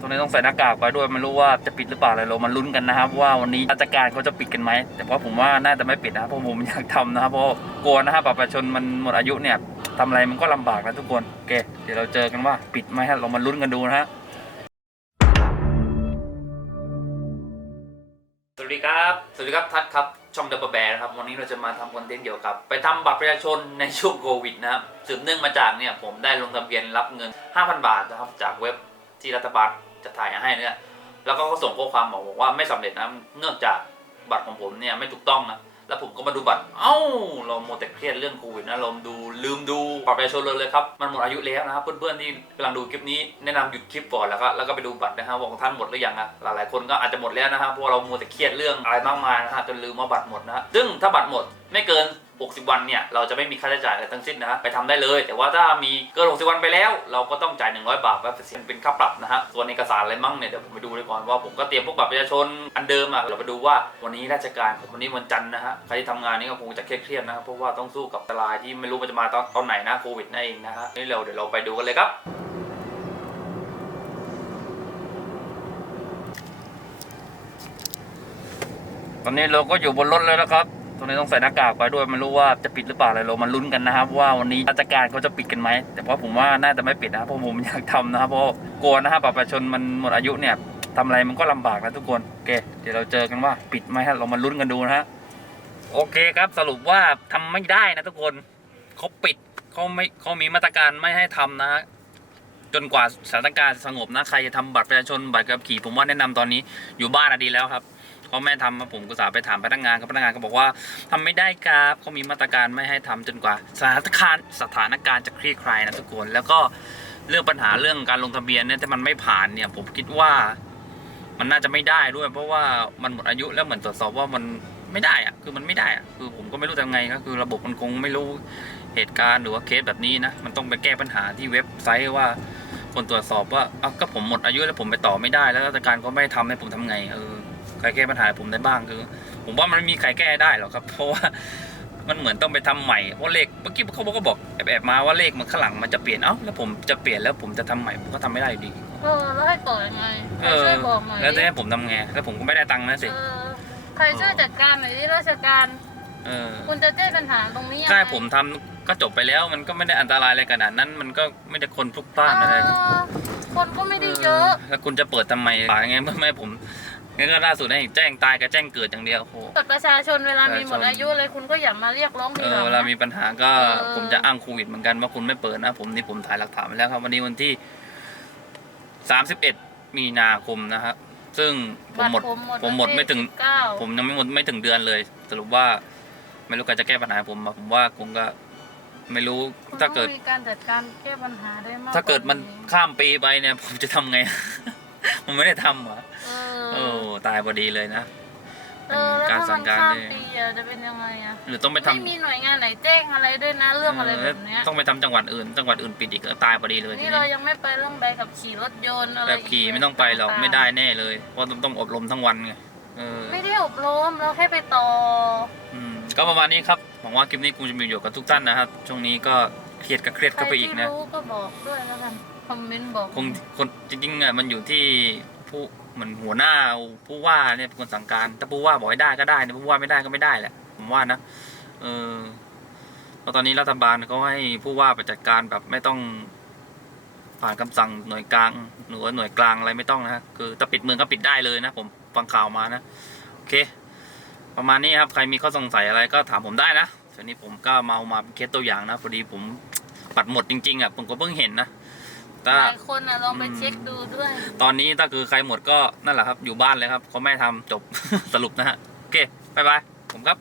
ตรงนี้ต้องใส่หน้ากากไว้ด้วยไม่รู้ว่าจะปิดหรือเปล่าอะไรเรามาลุ้นกันนะครับ ว่าวันนี้ราชการเขาจะปิดกันไหมแต่ว่าผมว่าน่าจะไม่ปิดนะเพราะผมอยากทำนะครับเพราะกลัวนะครับบัตรประชาชนมันหมดอายุเนี่ยทำอะไรมันก็ลำบากนะทุกคนโอเคเดี๋ยวเราเจอกันว่าปิดไหมฮะเรามาลุ้นกันดูนะฮะสวัสดีครับสวัสดีครับทัศน์ครับช่องเดอะแบร์นะครับวันนี้เราจะมาทำคอนเทนต์เกี่ยวกับ ไปทำบัตรประชาชนในช่วงโควิดนะครับสืบเนื่องมาจากเนี่ยผมได้ลงทะเบียนรับเงิน 5,000 บาทนะครับจากเว็บที่รัฐบาล จะถ่ายให้เนี่ยแล้วก็ส่งข้อความบอกว่าไม่สำเร็จนะเนื่องจากบัตรของผมเนี่ยไม่ถูกต้องนะแล้วผมก็มาดูบัตร เอ้า เราโมแต่เครียดเรื่องโควิดนะเราดูลืมดูบัตรประชาชนเลยเลยครับ มันหมดอายุแล้วนะครับ เพื่อนๆที่กำลังดูคลิปนี้แนะนำหยุดคลิปก่อนแล้วก็แล้วก็ไปดูบัตรนะครับว่าของท่านหมดหรือยังนะหลายๆคนก็อาจจะหมดแล้วนะครับเพราะเราโมแต่เครียดเรื่องอะไรมากมายนะฮะจนลืมว่าบัตรหมดนะฮะซึ่งถ้าบัตรหมดไม่เกิน 60 วันเนี่ยเราจะไม่มีค่าใช้จ่ายอะไรทั้งสิ้นนะฮะไปทำได้เลย แต่ว่าถ้ามีเกิน 60 วันไปแล้ว เราก็ต้องจ่าย 100 บาทแบบเป็นค่าปรับนะฮะส่วนเอกสารอะไรมั่งเนี่ยเดี๋ยวผมไปดูเลยก่อนว่าผมก็เตรียมพวกบัตรประชาชนอันเดิมอะเราไปดูว่าวันนี้ราชการวันนี้วันจันทร์นะฮะใครที่ทำงานนี่ก็คงจะเครียดๆนะครับเพราะว่าต้องสู้กับอันตรายที่ไม่รู้มันจะมาตอนตอนไหนนะโควิดนั่นเองนะฮะนี่เราเดี๋ยวเราไปดูกันเลยครับตอนนี้เราก็อยู่บนรถแล้วนะครับ ตรงนี้ต้องใส่หน้ากากไว้ด้วยไม่รู้ว่าจะปิดหรือเปล่าอะไรเรามาลุ้นกันนะครับ ว่าวันนี้ราชการเขาจะปิดกันไหมแต่ว่าผมว่าน่าจะไม่ปิดนะเพราะผมอยากทำนะครับเพราะกลัวนะครับบัตรประชาชนมันหมดอายุเนี่ยทำอะไรมันก็ลำบากนะทุกคนโอเค เดี๋ยวเราเจอกันว่าปิดไหมฮะเรามาลุ้นกันดูนะฮะโอเคครับสรุปว่าทำไม่ได้นะทุกคนเขาปิดเขาไม่เขามีมาตรการไม่ให้ทำนะฮะจนกว่าสถานการณ์สงบนะใครจะทำบัตรประชาชนบัตรขับขี่ผมว่าแนะนำตอนนี้อยู่บ้านอะดีแล้วครับ พราะแม่ทำมาผมก็สาไปถามพนักงานครับพนักงานก็บอกว่าทำไม่ได้ครับเขามีมาตรการไม่ให้ทำจนกว่า สถานการณ์สถานการณ์จะคลี่คลายนะทุกคนแล้วก็เรื่องปัญหาเรื่องการลงทะเบียนเนี่ยถ้ามันไม่ผ่านเนี่ย ผมคิดว่า มันน่าจะไม่ได้ด้วย เพราะว่ามันหมดอายุแล้วเหมือนตรวจสอบว่ามันไม่ได้อะคือมันไม่ได้อะคือผมก็ไม่รู้จะไงก็คือระบบมันคงไม่รู้เหตุการณ์หรือว่าเคสแบบนี้นะมันต้องไปแก้ปัญหาที่เว็บไซต์ว่าคนตรวจสอบว่าอ้าก็ผมหมดอายุแล้วผมไปต่อไม่ได้ แล้วราชการก็ไม่ทำให้ผมทำไงเออ ใครแก้ปัญหาให้ผมได้บ้างคือ ผมว่ามันไม่มีใครแก้ได้หรอกครับ เพราะว่ามันเหมือนต้องไปทำใหม่เพราะเลขเมื่อกี้เขาก็บอกแอบๆมาว่าเลขมันข้างหลังมันจะเปลี่ยนเอ้าแล้วผมจะเปลี่ยนแล้วผมจะทำใหม่ผมก็ทำไม่ได้อยู่ดีเออแล้วให้ต่อยังไงใคเอรอช่วยบอกหน่อยแล้วจะดิให้ผมทำไงแล้วผมก็ไม่ได้ตังค์นะสิเออใครช่วยจัดการหน่อยที่ราชการเออคุณจะแก้ปัญหาตรงนี้ยังไงใช่ผมทำก็จบไปแล้วมันก็ไม่ได้อันตรายอะไรขนาดนั้น มันก็ไม่ได้คนพลุกพล่านอะไรเออคนก็ไม่ได้เยอะ แล้วคุณจะเปิดทำไมป่ายังไงเมื่อไม่ผม งั้นก็ล่าสุดให้แจ้งตายกับแจ้งเกิดอย่างเดียวโอ้โห บัตรประชาชนเวลามีหมดอายุเลยคุณก็อย่ามาเรียกร้องทีเอหลัองเวลามีปัญหาก็เออ ผมจะอ้างโควิดเหมือนกันว่าคุณไม่เปิดนะผมนี่ผมถ่ายหลักฐานไว้แล้วครับ วันนี้วันที่สามสิบเอ็ดมีนาคมนะครับซึ่งผมหมด บัตรผมหมดไม่ถึง เก้าผมยังไม่หมดไม่ถึงเดือนเลย สรุปว่า ไม่รู้ใครจะแก้ปัญหาให้ผมมาผมว่าคงก็ไม่รู้ถ้าเกิดมีการจัดการแก้ปัญหาได้มากถ้าเกิดมันว่ข้ามปีไปเนี่ย ผมจะทำไง ผมไม่ได้ทำเหรอเอโอ้อ ตายพอดีเลยนะเออแล้วการถ้าสั่มังนการข้ามเนี่ยปีอะจะเป็นยังไงอะหรือต้องไปทำไม่มีหน่วยงานไหนแจ้งอะไรด้วยนะเรื่องอะไรแบบเนี้ย ต้องไปทำจังหวัดอื่น จังหวัดอื่นปิดอีกก็ตายพอดีเลยทีนี่นี้เรายังไม่ไปเรื่องใบขับขี่รถยนต์อะไรแบบขี่ไม่ต้องไปหรอกไม่ได้แน่เลย เพราะต้องต้องอบรมทั้งวันไงเออไม่ได้อบรมเราแค่ไปต่อ อืมก็ประมาณนี้ครับหวังว่าคลิปนี้คงจะมีประโยชน์กับทุกท่านนะครับช่วงนี้ก็เครียดก็เครียดใครเข้าไปอีกที่นะ รู้ก็บอกด้วยแล้วกัน คอมเมนต์บอก คงคนจริงๆอะมันอยู่ที่ผู้ เหมือนหัวหน้าผู้ว่าเนี่ยเป็นคนสั่งการถ้าผู้ว่าบอกให้ได้ก็ได้นะผู้ว่าไม่ได้ก็ไม่ได้แหละผมว่านะเออเพราะตอนนี้รัฐบาลเขาให้ผู้ว่าไปจัดการแบบไม่ต้องผ่านคำสั่งหน่วยกลางหรือว่าหน่วยกลางอะไรไม่ต้องนะฮะคือถ้าปิดเมืองก็ปิดได้เลยนะ ผมฟังข่าวมานะ โอเค ประมาณนี้ครับ ใครมีข้อสงสัยอะไรก็ถามผมได้นะส่วนนี้ผมก็มาเอามาเป็นเคสตัวอย่างนะ พอดีผมปัดหมดจริงๆอะผมก็เพิ่งเห็นนะ หถ้า ลายคนอะลองไปเช็คดูด้วยตอนนี้ถ้าคือใครหมดก็นั่นแหละครับ อยู่บ้านเลยครับเขาไม่ทำจบ สรุปนะฮะ โอเคบายบาย ผมครับ